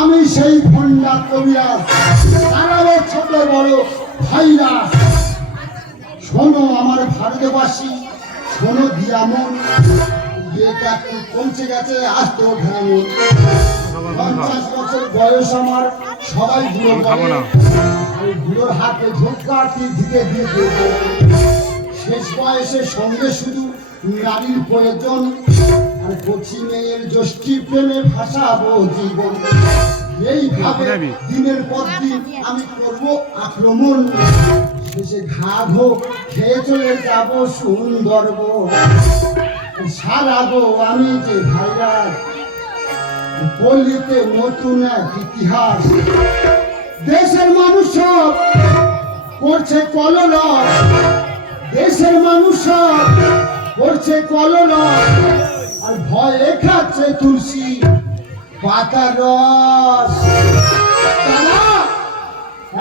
আমি সেই ভণ্ডা কবিরাজ সারা ছোট বড় ভাইরা শোনো আমার ভারতবাসী, শোনো দিয়ামন, এটা একটু পৌঁছে গেছে আজ তো ঘামন। 50 বছর বয়স আমার, সবাই বুড়ো বলে, বুড়োর হাতে ধূপকাঠি দিতে দিয়ে শেষ বয়সের সঙ্গে শুধু নারীর প্রয়োজন, আর কচি মেয়ের জ্যোষ্ঠী প্রেমে ভাসাবো জীবন। এইভাবে দিনের পর দিন আমি করবো আক্রমণ, শেষে ঘাঘো খেয়ে চলে যাবো সুন্দরবন। সারাবো আমি যে ভাইরাস, বলিতে নতুন এক ইতিহাস। দেশের মানুষ সব করছে কলরব, দেশের মানুষ সব করছে কলরব, আর ভয়ে খাচ্ছে তুলসী পাতার রস। তারা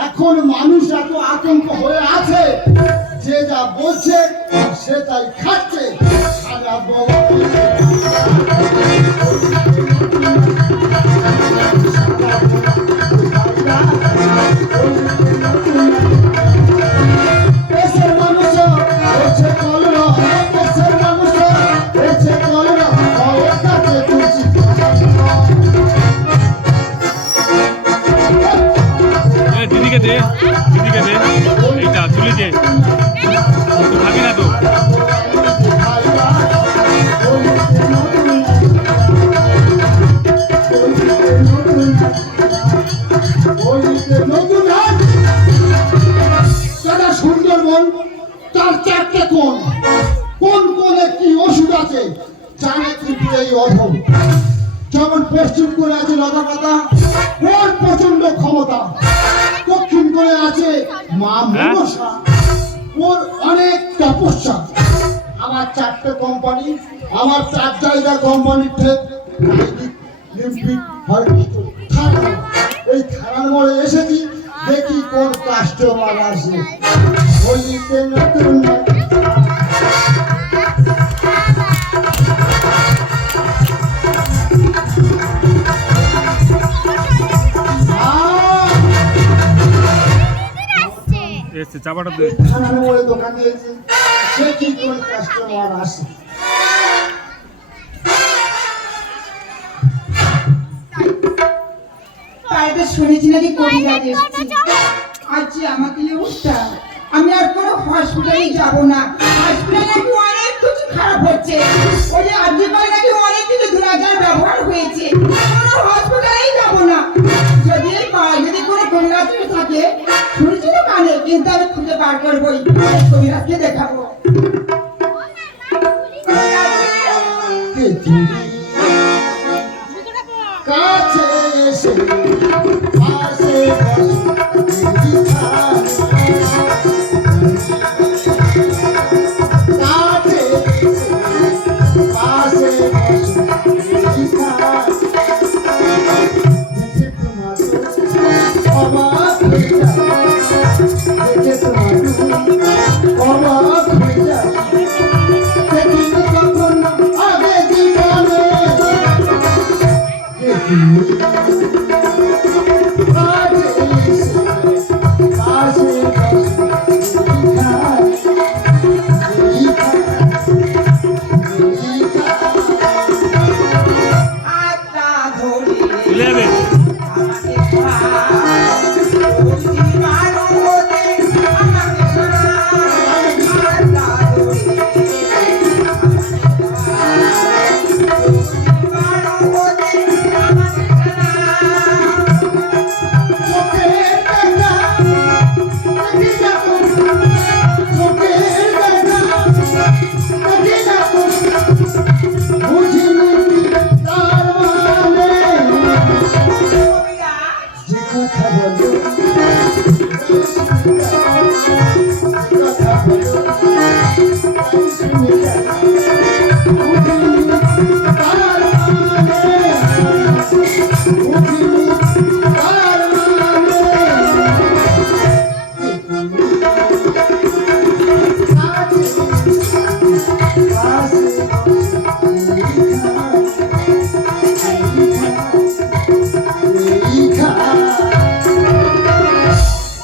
এখন মানুষ এত আতঙ্ক হয়ে আছে, যে যা বলছে সে তাই খাচ্ছে। সারা দেশের মানুষ হচ্ছে কলরব, দেশের মানুষ হচ্ছে কলরব, ভয়ে খাচ্ছে তুলসী। দিদিকে দে, দিদিকে দে, এইটা তুলিকে থাকে না তো। সুন্দরবন তার 4টে কোণ, কোন কোণে কি ওষুধ আছে জানে কিন্তু এই অধম। যেমন পশ্চিম কোণে আছে লতাপাতা, ওর প্রচন্ড ক্ষমতা। দক্ষিণ কোণে আছে মা মনসা, ওর অনেক তপস্যা। আমার 4টে কোম্পানি, আমার 4 জায়গা কোম্পানির এই থানার মোড়ে এসেছি, দেখি কোন কাস্টমার আসে। বলিতে নতুন চাপাটা থানার মোড়ে দোকান দিয়েছে, সে কি কোন কাস্টমার আসে। তাইতে শুনেছি নাকি কবিরাজ এসেছে, আজ আমাকে উঠটা আমি আর কোনো হসপিটালে যাব না। হসপিটালে নাকি অনেক কিছু খারাপ হচ্ছে, ওই যে আজকে কাল নাকি অনেক কিছু দুরাচার ব্যবহার হয়েছে, কোনো হসপিটালেই যাব না। যদি কোনো কবিরাজ থাকে শুনেছি তো কানে, কিন্তু আমি খুঁজে বার করবোই, কবিরাজকে দেখাবো। কাছে এসে পাশে অবাক হয়ে যায়, কথা বলো কথা বলো শুনে যাও তার মানে তার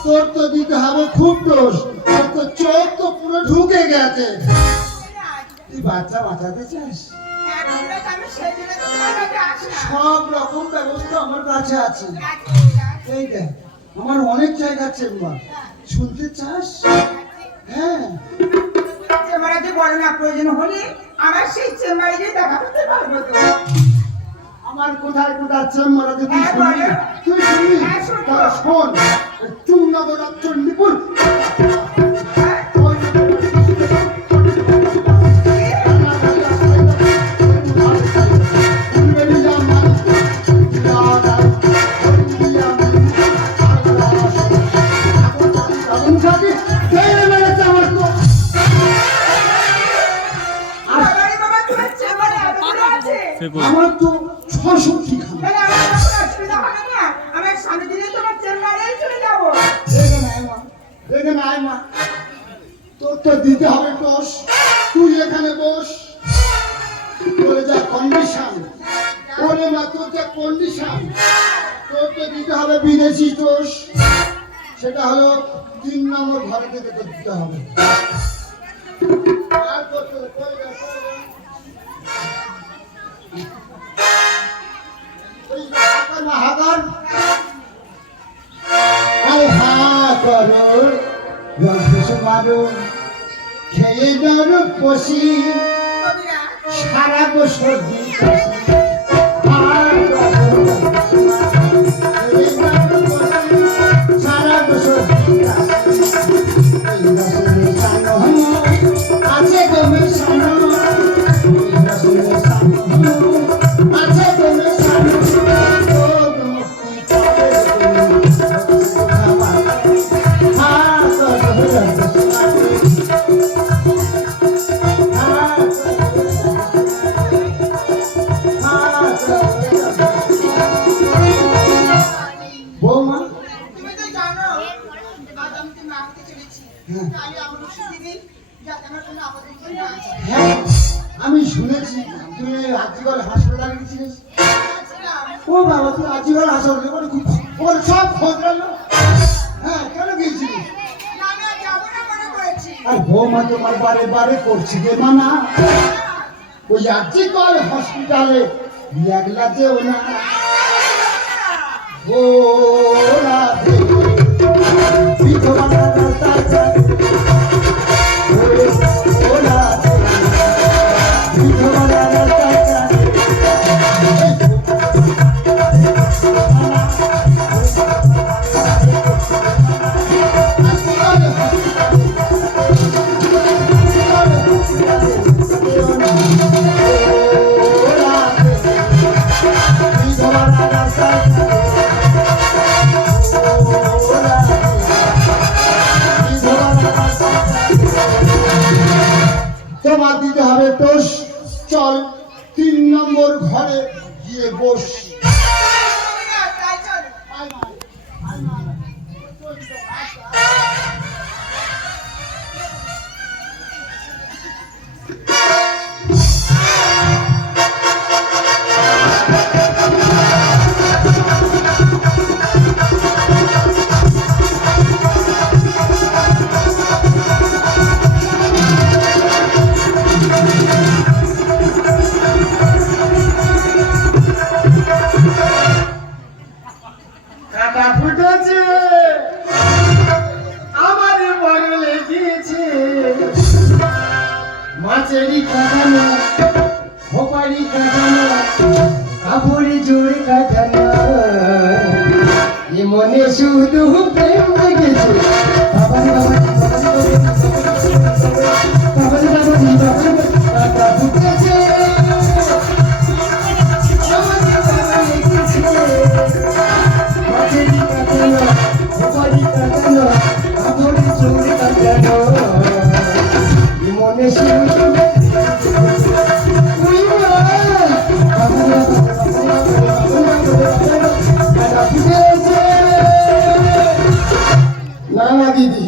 তোর তো দিতে হবে খুব দোষ তোর তো চোখ তো পুরো ঢুকে গেছে তুই বাচ্চা বাঁচাতে চাস সব রকম ব্যবস্থা আমার কাছে আছে এই দেখ আমার অনেক জায়গার চেম্বার শুনতে চাস হ্যাঁ চেম্বারে বড় না প্রয়োজন হলে আমার সেই চেম্বারে গিয়ে দেখা করতে পারবো তো। আমার কোথায় কোথায় চেম্বার আছে তুই হ্যাঁ, শুনবি বলো। তুই শুনবি হ্যাঁ, শুনবো। তা শোন চুন্না দোলা চন্ডিপুর বাবারে বাবা, তোমার চেম্বারে এতগুলো আছে? আমার তো ৬০০ ঠিকানা তাহলে আমার তখন অসুবিধা হবে না? আমি স্বামী দিনে তোমার চেম্বারেই চলে যাবো। এখানে আয় মা তোর তো দিতে হবে টোস তুই এখানে বস তোর যা কন্ডিশন ওরে মা তোর যা কন্ডিশন তোর তো দিতে হবে বিদেশি টোস সেটা হলো ৩ নম্বর ঘরে থেকে তো দিতে হবে আর করতে হবে, করে যা, করে যা। ওই হাকার না হাকার আরে হা করো রস মারো খেয়ে ধরো পশি কবিরা, সারা বছর দিন কাশি। হা করো রস মারো, খেয়ে ধরো পশি, সারা বছর দিন কাশি। এই রসে মেশানো আছে গো মেশানো, এই রসে মেশানো আছে গো মেশানো। ও গো মুক্তি পাবে তুমি, রসে খাবার। হা করো রস মারো, হা করো রস মারো। বৌমা তুমি তো জানো, আজ আমি তো মাকে চলেছি। হ্যাঁ। তাহলে আমার ওষুধ দিবি, যাতে আমার কোনো আপদ বিপদ না আসে। হ্যাঁ আমি শুনেছি তুই আজিগল হাসপাতালে গেছিলিস আসলাম। ও বাবা তুই আজিগল হাসপাতালে ওর খুব ওর সব খোঁজ গেল হ্যাঁ কেন গিয়েছিলিস না, আমি আর যাবো না মনে করেছি। আর বৌমা তোমার বারে বারে করছি রে মানা ওই আজিগল হসপিটালে একলা যেও না ও রাধে বিধবা রাস্তায় যায় ও রাধে বিধবা রাস্তায় যায় তোমার দিতে হবে তোষ চল ৩ নম্বর ঘরে গিয়ে বস কবিরা, তাই চলো। কাটা ফুটেছে আমার বগলে গিয়েছে মাছেরই কাটানো খোপারি কাটানো কাপড়ি জোরে কাটানো এ মনে শুধু প্রেম লেগেছে বাবারি বাবারি বাবারি বাবারি কাটা ফুটেছে আমার বগলে গিয়েছে মাছেরই চুরিটা কেন আপনি চুরিটা কেন মনে শুনে না না দিদি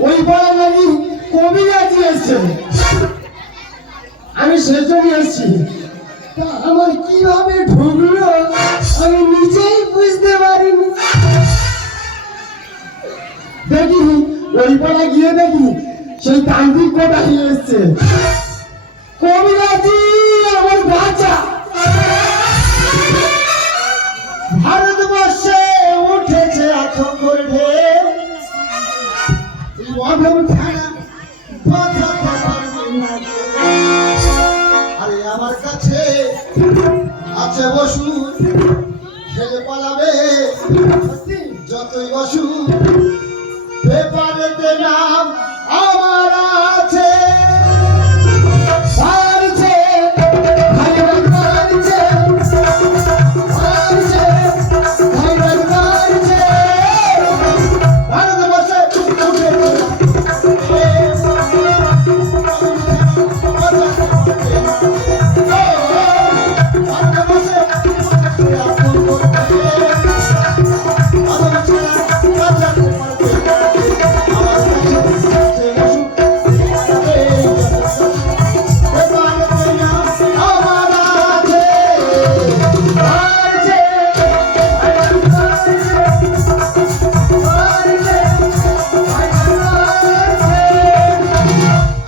ওই বড় নাকি কবিরাজি এসছে আমি সেজন্য এসেছি তা আমার কিভাবে ঢুকলো আমি নিজেই বুঝতে পারিনি দেখি ওই পাড়া গিয়ে দেখি সেই তান্ত্রিক কোথায় এসছে কবিরাজি আমার বাচ্চা ভারতবর্ষে উঠেছে আতঙ্কের ঢেউ এই অধম ছাড়া বাঁচাতে পারবে না আরে আমার কাছে আছে ওষুধ খেলে পালাবে যতই ওষুধ পেপারেতে নাম আমার আছে পারছে ভাইরাল পারছে পারছে ভাইরাল পারছে ভারতবর্ষে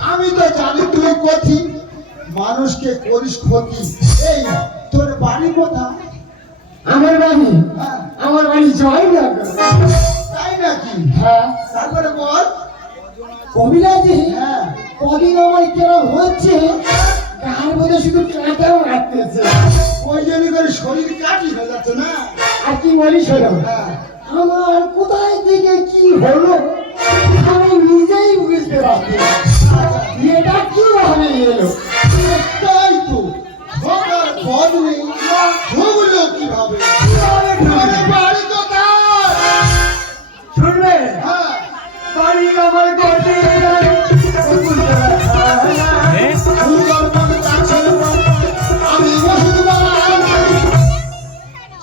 আমি তো জানি তুই কথি মানুষকে করিস ক্ষতি এই তোর বাড়ি কোথায় আমার বাড়ি আমার বাড়ি জয়নগর তাই নাকি হ্যাঁ তারপরে বল কবিরাজি হ্যাঁ কদিন আমার কেরম হচ্ছে গায়ের মধ্যে শুধু কাঁটাও কাটতেছে ওই জন্য করে শরীর কাটি হয়ে যাচ্ছে না আর কি বলি শোনো আমার কোথায় থেকে কি হলো আমি নিজেই বুঝতে পারছি না। এটা কিভাবে এলো তাই তো ঢোকার পদ নেই ঢুকলো কিভাবে কিভাবে বাড়ি কোথায় শুনবে হ্যাঁ বাড়ি আমার করতে আমি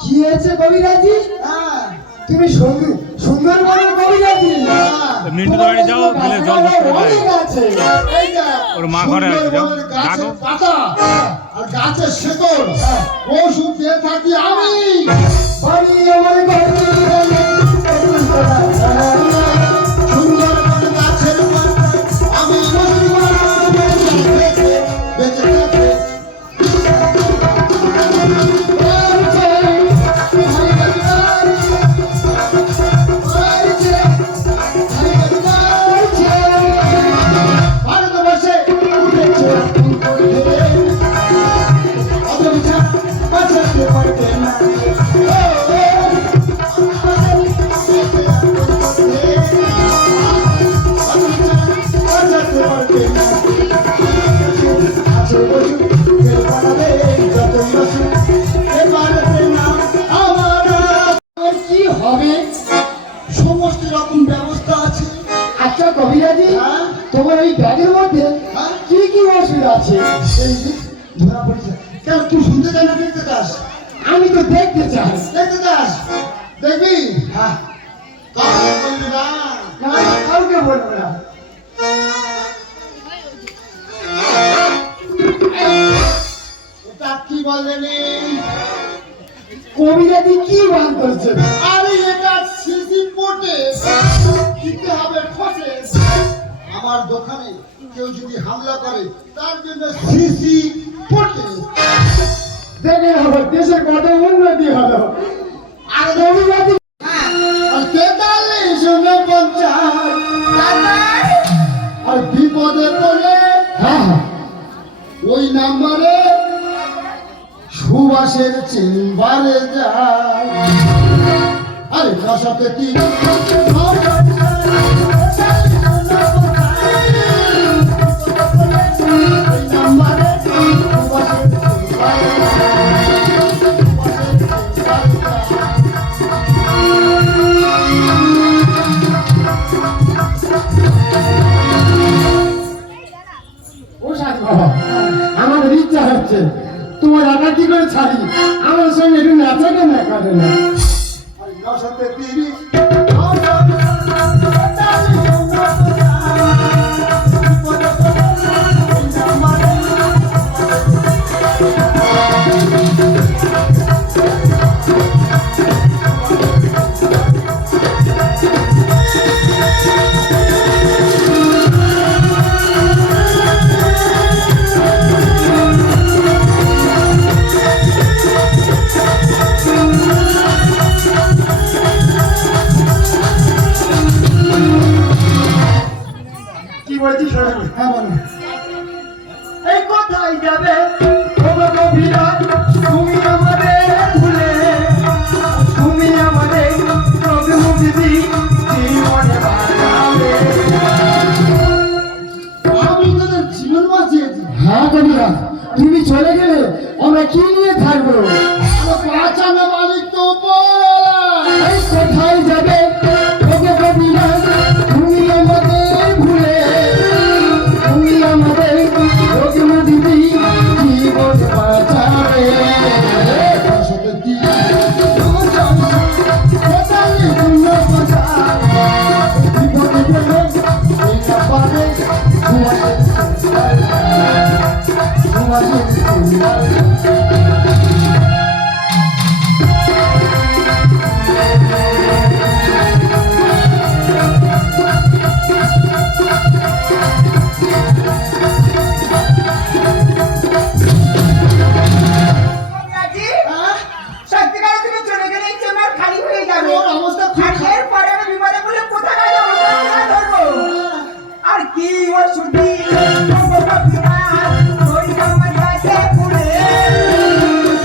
কি হয়েছে কবিরাজি তুমি সুন্দরবনের কবিরাজি মিন্টু বাড়ি যাও গেলে জল ভর্তি ওর মা ঘরে আছে যাও ডাকো পাতা আর গাছের শেকড় ওষুধ দিয়ে থাকি আমি বাড়ি আমার করতে সুন্দরবন গাছের আমি বেঁচে থাকি ভারতবর্ষে উঠেছে অধবিছা বাঁচাতে পারবে না বাঁচাতে পারবে না আছে বসু কেউ পালাবে যতই বসু এবারে না আমার কি হবে সমস্ত রকম ব্যবস্থা আছে আচ্ছা কবিরাজি তোমার ওই ব্যাগের মধ্যে কি কি ওষুধ আছে এই যে ধরা পড়েছে কেন তুই শুনতে চাই না দেখতে চাস আমি তো দেখতে চাই দেখতে চাস দেখবি হ্যাঁ বলবি না কাউকে বলবো না এটা কি বলেনি কবিরাজি কি বান করছে আরে এটা সিসি পোটে দিতে হবে ঠসে আমার দোকানে কেউ যদি হামলা করে তার জন্য সিসি পোটে দেখে হবে দেশের কত উন্নতি হলো আর কবিরাজি আর 43 আর বিপদে পড়ে ওই নাম্বারে সুভাষের চেম্বারে যায় আরে দশকে তিন নাম্বারে সুভাষের চেম্বারে আছে, তোমার একা কি করে ছাড়ি? আমার সঙ্গে একটু নাচা কেন কাটে না? নশতে 30 কি বলছিস শোনো? হ্যাঁ বলো। এই কোথায় যাবে ওগো কবিরা তুমি আমাদের ভুলে তুমি আমাদের প্রভু দিদি জীবনে বাঁচাবে আমি তোদের জীবন বাঁচিয়েছি। হ্যাঁ কবিরাজ, তুমি চলে গেলে আমরা কি নিয়ে থাকবো? বাঁচানো মালিক তো উপরওয়ালা। এই কোথায় যাবে ওগো কবিরাজ তুমি আমাদের ভুলে তুমি আমাদের রোগিণী দিদি জীবন বাঁচাবে। সত্যি বিপদে পড়লে এই না পারে কবিরাজি, সত্যিকারে তুমি চলে গেলে এই চেম্বার খালি হয়ে যাবে। ওর অবস্থা খুব আর এরপরে আমি বিপদে পড়লে কোথায় যাবো? কোথায় ধরবো? আর কি ওষুধ দিলে ওগো কবিরাজ, ওই আমার কাছে পুড়ে।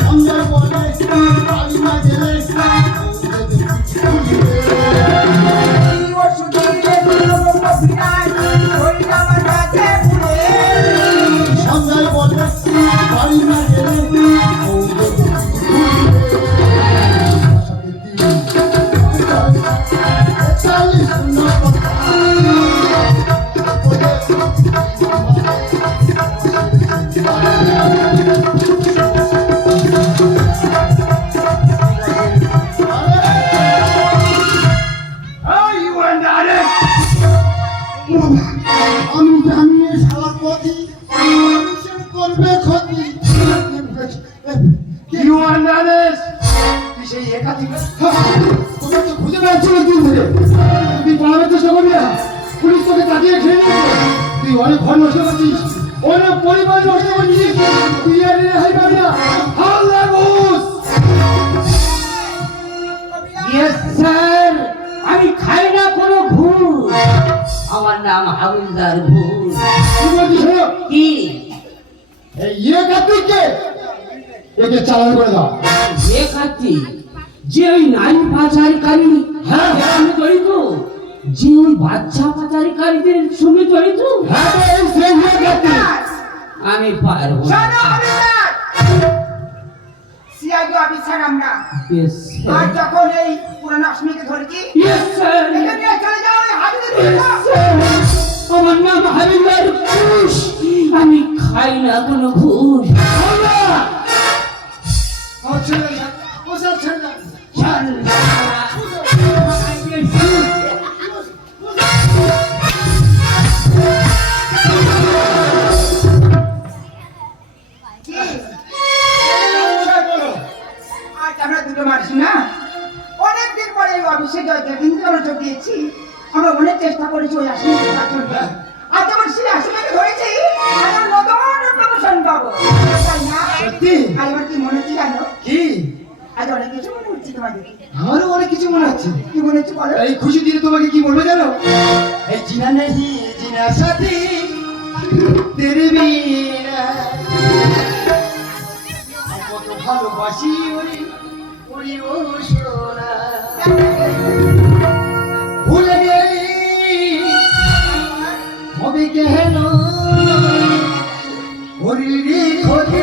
সন্ধ্যার পরে বাড়ি না গেলে কি ওষুধ দিলে ওগো কবিরাজ, ওই আমার কাছে পুড়ে। সন্ধ্যার পরে বাড়ি না গেলে আমি জানিয়ে সারা পথি মানুষের করবে ক্ষতি You understand? তুই সেই একাধিক তোকে তো খুঁজে বেড়াচ্ছিল দিন ধরে। তুই পালানোর চেষ্টা করবি না, পুলিশ তোকে তাকিয়ে খেয়ে নিয়েছে। তুই অনেক ঘর নষ্ট করছিস, অনেক পরিবার নষ্ট করছিস, তুই আর রেহাই পাবি না। হাল্লা ঘুষ। ইয়েস স্যার, আমি খাই না কোনো ঘুষ। আমার নাম হাবিলদার ঘুষ। কি বলছিস শোনো? কি এই একাধিককে একে চালান করে দাও। যে খাচ্ছি, যে ওই নারী পাচারকারী, হ্যাঁ। আমি জড়িত, যে ওই বাচ্চা পাচারকারীদের সঙ্গে জড়িত, হ্যাঁ তো এই সেই একাধিক। আমি পারবো না। শোনো অফিসার, সিআইডি অফিসার আমরা। Yes, sir. আর যখন এই পুরানো আসামিকে ধরেছি, Yes, sir. একে নিয়ে চলে যাও ওই হাবিলে দিয়ে দাও। Yes, sir. আমার নাম হাবিলদার ঘুষ। আমি খাই না কোনো ঘুষ। আমার ছেলে ও স্যার ছেড়ে দাও। কি? আজ আমরা দুটো মানুষ না, অনেকদিন পরে এই অফিসে যেদিন আমরা যোগ দিয়েছি, আমরা অনেক চেষ্টা করেছি ওই আসামিকে ধরার জন্য। আর যখন সেই আসামিকে ধরেছি, আমরা নতুন প্রমোশন পাবো, তাই না? সত্যি? আর এবার কি মনে হচ্ছে জানো? কি? আজ অনেক কিছু মনে হচ্ছে তোমাদের। আমারও অনেক কিছু মনে হচ্ছে। কি মনে হচ্ছে বলো? এই খুশি দিলে তোমাকে কি বলবো জানো? এই জিনা নেহি জিনা সাথী তেরে বিনা কত ভালোবাসি ওরে ওরে ও সোনা ভুলে গেলি হবে কেন হরি রে হরি